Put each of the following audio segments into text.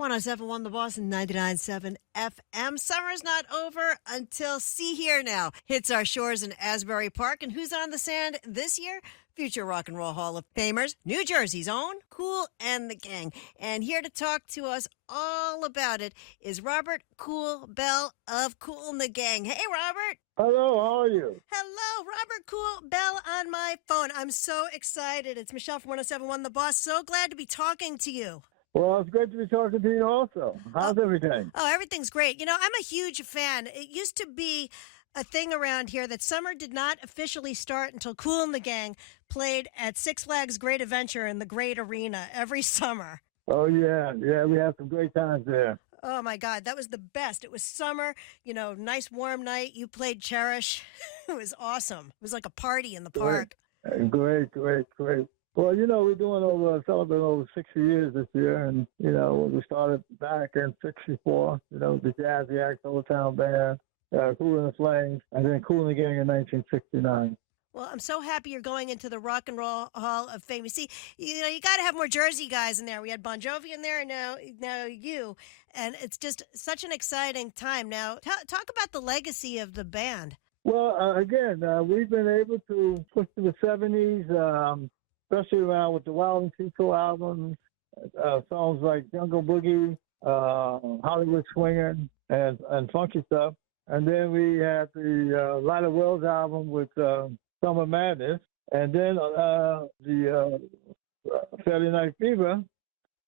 107.1 The Boss and 99.7 FM. Summer's not over until See Here Now hits our shores in Asbury Park. And who's on the sand this year? Future Rock and Roll Hall of Famers, New Jersey's own Kool and the Gang. And here to talk to us all about it is Robert Kool Bell of Kool and the Gang. Hey, Robert. Hello, how are you? Hello, Robert Kool Bell on my phone. I'm so excited. It's Michelle from 107.1 The Boss. So glad to be talking to you. Well, it's great to be talking to you also. How's everything? Oh, everything's great. You know, I'm a huge fan. It used to be a thing around here that summer did not officially start until Kool and the Gang played at Six Flags Great Adventure in the Great Arena every summer. Oh, yeah. Yeah, we have some great times there. Oh, my God. That was the best. It was summer, you know, nice warm night. You played Cherish. It was awesome. It was like a party in the park. Great. Well, you know, we're celebrating over 60 years this year, and, you know, we started back in 64, you know, the Jazzy Act, Old Town Band, Kool and the Flames, and then Kool and the Gang in 1969. Well, I'm so happy you're going into the Rock and Roll Hall of Fame. You see, you know, you got to have more Jersey guys in there. We had Bon Jovi in there, and now you, and it's just such an exciting time. Now, talk about the legacy of the band. Well, again, we've been able to push to the 70s, especially around with the Wild and Chico albums, songs like Jungle Boogie, Hollywood Swingin', and funky stuff. And then we had the Light of Wells album with Summer Madness, and then the Saturday Night Fever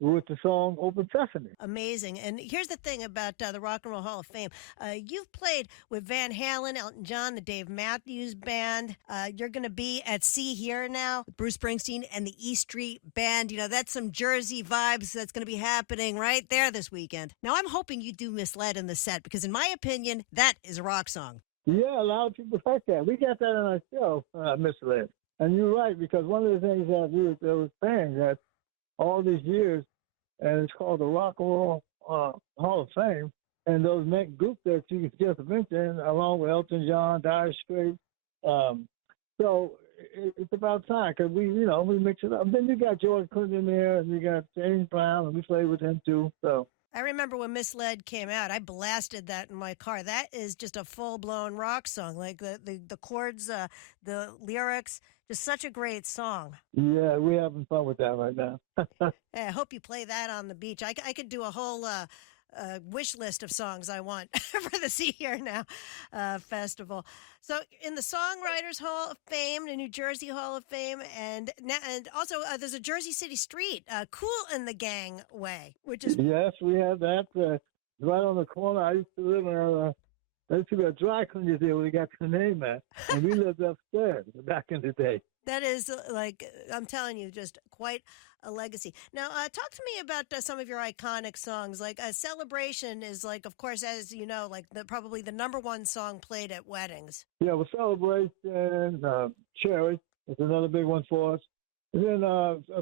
with the song Open Sesame. Amazing. And here's the thing about the Rock and Roll Hall of Fame. You've played with Van Halen, Elton John, the Dave Matthews Band. You're going to be at See Here Now, Bruce Springsteen and the E Street Band. You know, that's some Jersey vibes that's going to be happening right there this weekend. Now, I'm hoping you do Misled in the set because, in my opinion, that is a rock song. Yeah, a lot of people like that. We got that on our show, Misled. And you're right, because one of the things that we were saying that all these years, and it's called the Rock and Roll Hall of Fame. And those next group that you just mentioned, along with Elton John, Dire Straits. So it's about time because we mix it up. And then you got George Clinton there, and you got James Brown, and we played with him too. So I remember when Misled came out, I blasted that in my car. That is just a full-blown rock song. Like the chords, the lyrics, just such a great song. Yeah, we're having fun with that right now. Hey, I hope you play that on the beach. I could do a whole wish list of songs I want for the See Here Now festival. So in the Songwriters Hall of Fame, the New Jersey Hall of Fame, and also there's a Jersey City street, Kool and the Gang Way, which is... Yes, we have that right on the corner. I used to live in there used to be a dry cleaners there where they got the name at, and we lived upstairs back in the day. That is, like, I'm telling you, just quite a legacy. Now, talk to me about some of your iconic songs. Like, Celebration is, like, of course, as you know, like probably the number one song played at weddings. Yeah, well, Celebration, Cherish is another big one for us. And then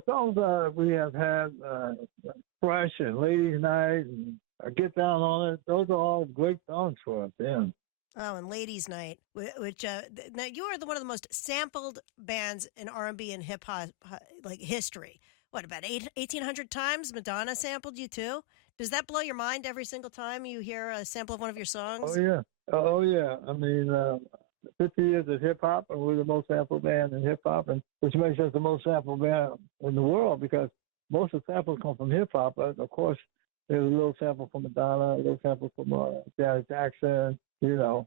songs we have had, Fresh and Ladies Night and Get Down on It. Those are all great songs for us, yeah. Oh, and Ladies Night, which now you are one of the most sampled bands in R&B and hip hop like history. What, about 1,800 times Madonna sampled you too? Does that blow your mind every single time you hear a sample of one of your songs? Oh yeah. I mean, 50 years of hip hop, and we're the most sampled band in hip hop, and which makes us the most sampled band in the world because most of the samples come from hip hop. But of course, there's a little sample from Madonna, a little sample from Janet Jackson. You know,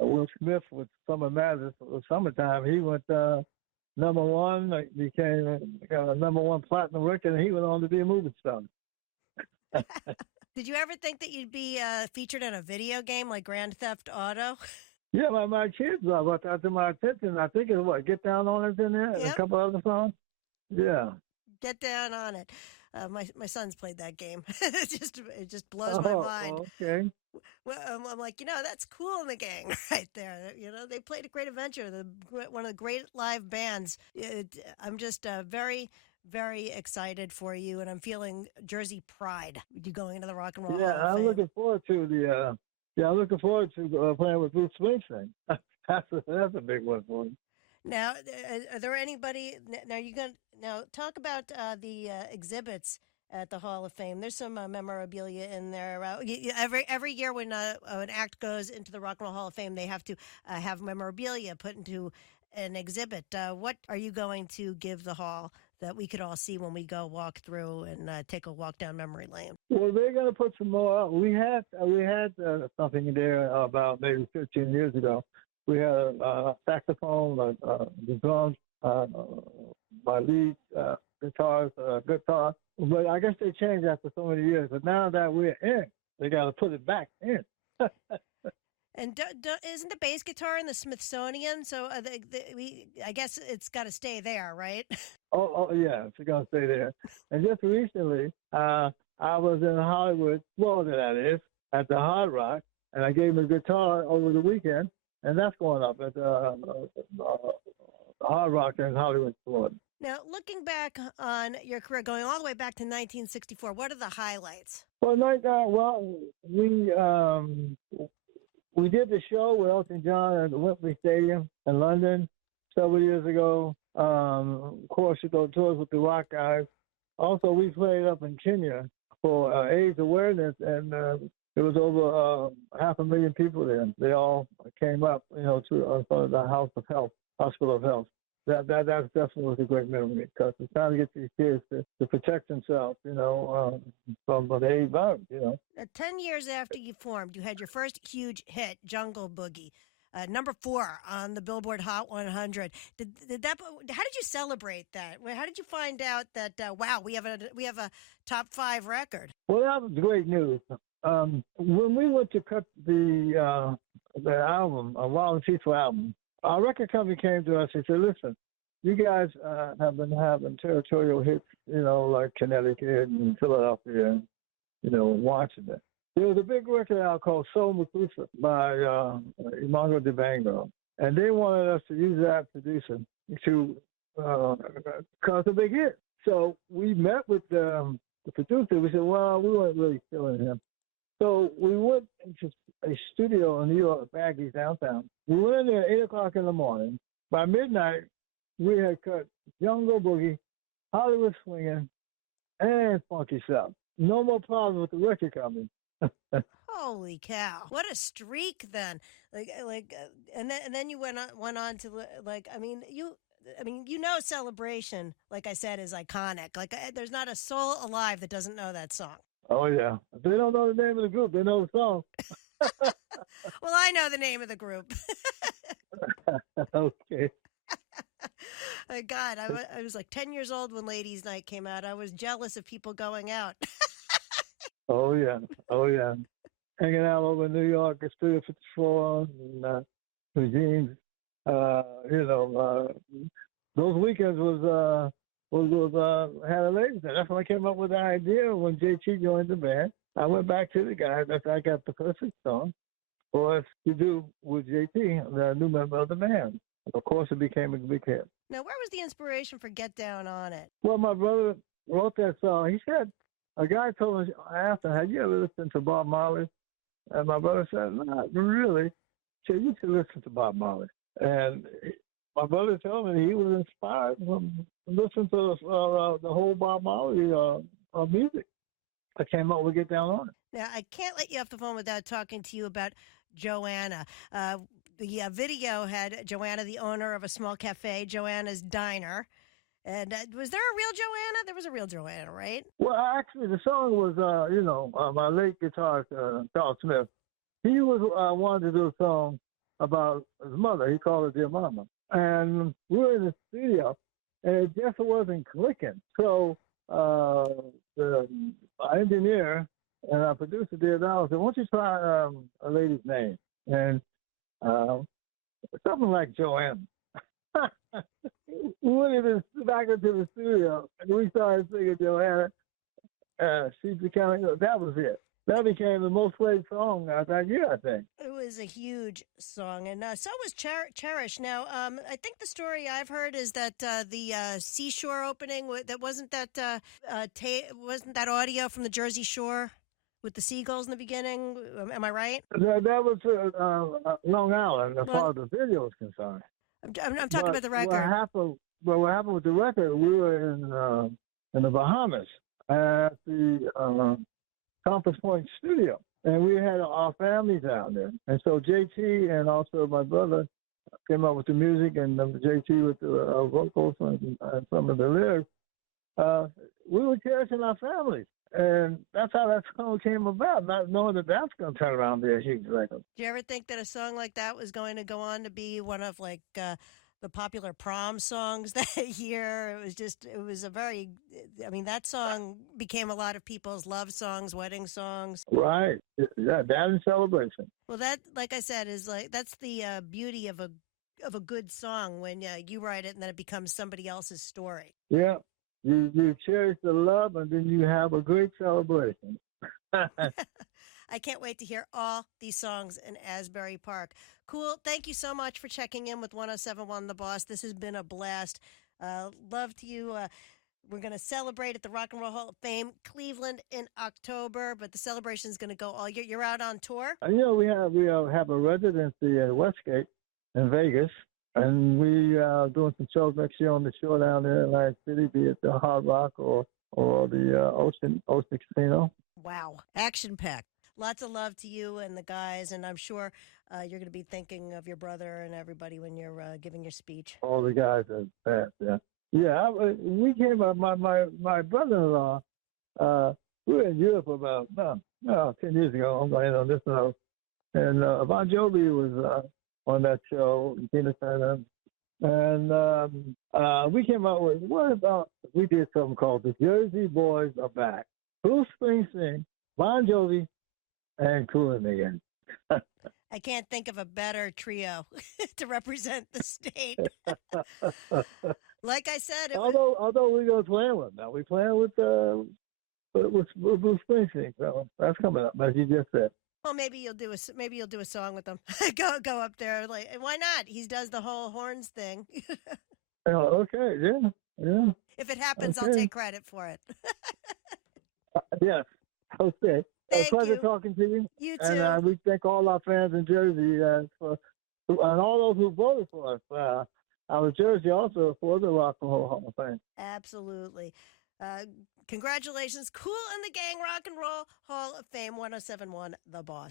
Will Smith with Summer Madness, Summertime. He went number one, got a number one platinum record, and he went on to be a movie star. Did you ever think that you'd be featured in a video game like Grand Theft Auto? Yeah, my kids brought that to my attention. I think it's Get Down on It in there, and a couple other songs. Yeah. Get Down on It. My son's played that game. it just blows my mind. Okay. Well, I'm like, you know, that's Kool in the Gang right there. You know, they played a great adventure, one of the great live bands. I'm just very, very excited for you, and I'm feeling Jersey pride. You going into the Rock and Roll Hall of Fame. I'm looking forward to playing with Bruce Springsteen. That's a big one for me. Now, are there anybody? Now talk about the exhibits at the Hall of Fame. There's some memorabilia in there. Every year when an act goes into the Rock and Roll Hall of Fame, they have to have memorabilia put into an exhibit. What are you going to give the hall that we could all see when we go walk through and take a walk down memory lane? Well, they're going to put some more up. We had something there about maybe 15 years ago. We had a saxophone, the drums, my lead guitar. But I guess they changed after so many years. But now that we're in, they got to put it back in. And isn't the bass guitar in the Smithsonian? So I guess it's got to stay there, right? Oh, yeah, it's going to stay there. And just recently, I was in Hollywood, Florida, that is, at the Hard Rock, and I gave him a guitar over the weekend, and that's going up at the Hard Rock in Hollywood, Florida. Now, looking back on your career, going all the way back to 1964, what are the highlights? Well, we did the show with Elton John at the Wembley Stadium in London several years ago. Of course, we go tours with the rock guys. Also, we played up in Kenya for AIDS awareness, and there was over 500,000 people there. They all came up, to the Hospital of Health. That definitely was a great memory because it's trying to get these kids to protect themselves, from the AIDS virus, 10 years after you formed, you had your first huge hit, Jungle Boogie, number 4 on the Billboard Hot 100. How did you celebrate that? How did you find out that wow, we have a top 5 record? Well, that was great news. When we went to cut the album, a Wild and Peaceful album, our record company came to us and said, listen, you guys have been having territorial hits, like Connecticut and Philadelphia and, Washington. There was a big record out called Soul Makusa by Imango Dibango. And they wanted us to use that producer to cause a big hit. So we met with the producer. We said, well, we weren't really feeling him. So we went into a studio in New York, Baggies, downtown. We went in there at 8 o'clock in the morning. By midnight, we had cut Jungle Boogie, Hollywood Swinging, and Funky South. No more problems with the record company. Holy cow! What a streak then! And then you went on to Celebration, like I said, is iconic. There's not a soul alive that doesn't know that song. Oh, yeah. If they don't know the name of the group, they know the song. Well, I know the name of the group. Okay. God, I was like 10 years old when Ladies' Night came out. I was jealous of people going out. Oh, yeah. Hanging out over in New York at Studio 54 and Regimes. Those weekends was had a ladies' night. That's when I came up with the idea when JT joined the band. I went back to the guy that I got the perfect song for us to do with JT, the new member of the band. Of course, it became a big hit. Now, where was the inspiration for Get Down on It? Well, my brother wrote that song. He said, a guy told me, I asked him, have you ever listened to Bob Marley? And my brother said, not really. He said, you should listen to Bob Marley. And my brother told me he was inspired from listening to the whole Bob Marley music. I came up with Get Down on It. Now, I can't let you off the phone without talking to you about Joanna. The video had Joanna, the owner of a small cafe, Joanna's Diner. And was there a real Joanna? There was a real Joanna, right? Well, actually, the song was, my late guitarist, Charles Smith. He was wanted to do a song about his mother. He called her Dear Mama. And we were in the studio, and it just wasn't clicking. So our engineer and our producer, Dear Donald, said, why don't you try a lady's name? And something like Joanna. We went back into the studio, and we started singing Joanna. She's becoming, that was it. That became the most played song that year, I think. It was a huge song, and so was Cherish. Now, I think the story I've heard is that the Seashore opening, wasn't that audio from the Jersey Shore with the seagulls in the beginning? Am I right? That was Long Island, as far as the video is concerned. I'm talking about the record. What happened with the record, we were in the Bahamas. at the Compass Point studio. And we had our families out there. And so JT and also my brother came up with the music, and JT with the vocals and some of the lyrics. We were cherishing our families. And that's how that song came about, not knowing that that's going to turn around to be a huge record. Do you ever think that a song like that was going to go on to be one of the popular prom songs that year? It was a very, I mean, that song became a lot of people's love songs, wedding songs. Right. Yeah, that and celebration. Well, that, like I said, is that's the beauty of a good song when you write it and then it becomes somebody else's story. Yeah. You cherish the love, and then you have a great celebration. I can't wait to hear all these songs in Asbury Park. Kool. Thank you so much for checking in with 1071 The Boss. This has been a blast. Love to you. We're going to celebrate at the Rock and Roll Hall of Fame, Cleveland, in October, but the celebration is going to go all year. You're out on tour? You know, we have a residency at Westgate in Vegas, and we are doing some shows next year on the shore down there in Atlantic City, be it the Hard Rock or the Ocean Casino. Wow. Action-packed. Lots of love to you and the guys, and I'm sure you're going to be thinking of your brother and everybody when you're giving your speech. All the guys are fast, yeah. Yeah, we came up, my brother-in-law, we were in Europe about 10 years ago. I'm going on this now. And Bon Jovi was on that show, Tina Turner. And we came out with, we did something called The Jersey Boys Are Back. Bruce Springsteen, Bon Jovi, and Kool again. I can't think of a better trio to represent the state. Like I said, although we go playing with now, we playing with Bruce Springsteen, so that's coming up, as you just said. Well, maybe you'll do a song with him. go up there, like, why not? He does the whole horns thing. Okay, yeah. If it happens, okay. I'll take credit for it. Yes. Okay. Thank Pleasure you. talking to you. You too. And we thank all our fans in Jersey and all those who voted for us. Our Jersey also for the Rock and Roll Hall of Fame. Absolutely. Congratulations, Kool and the Gang, Rock and Roll Hall of Fame, 1071 The Boss.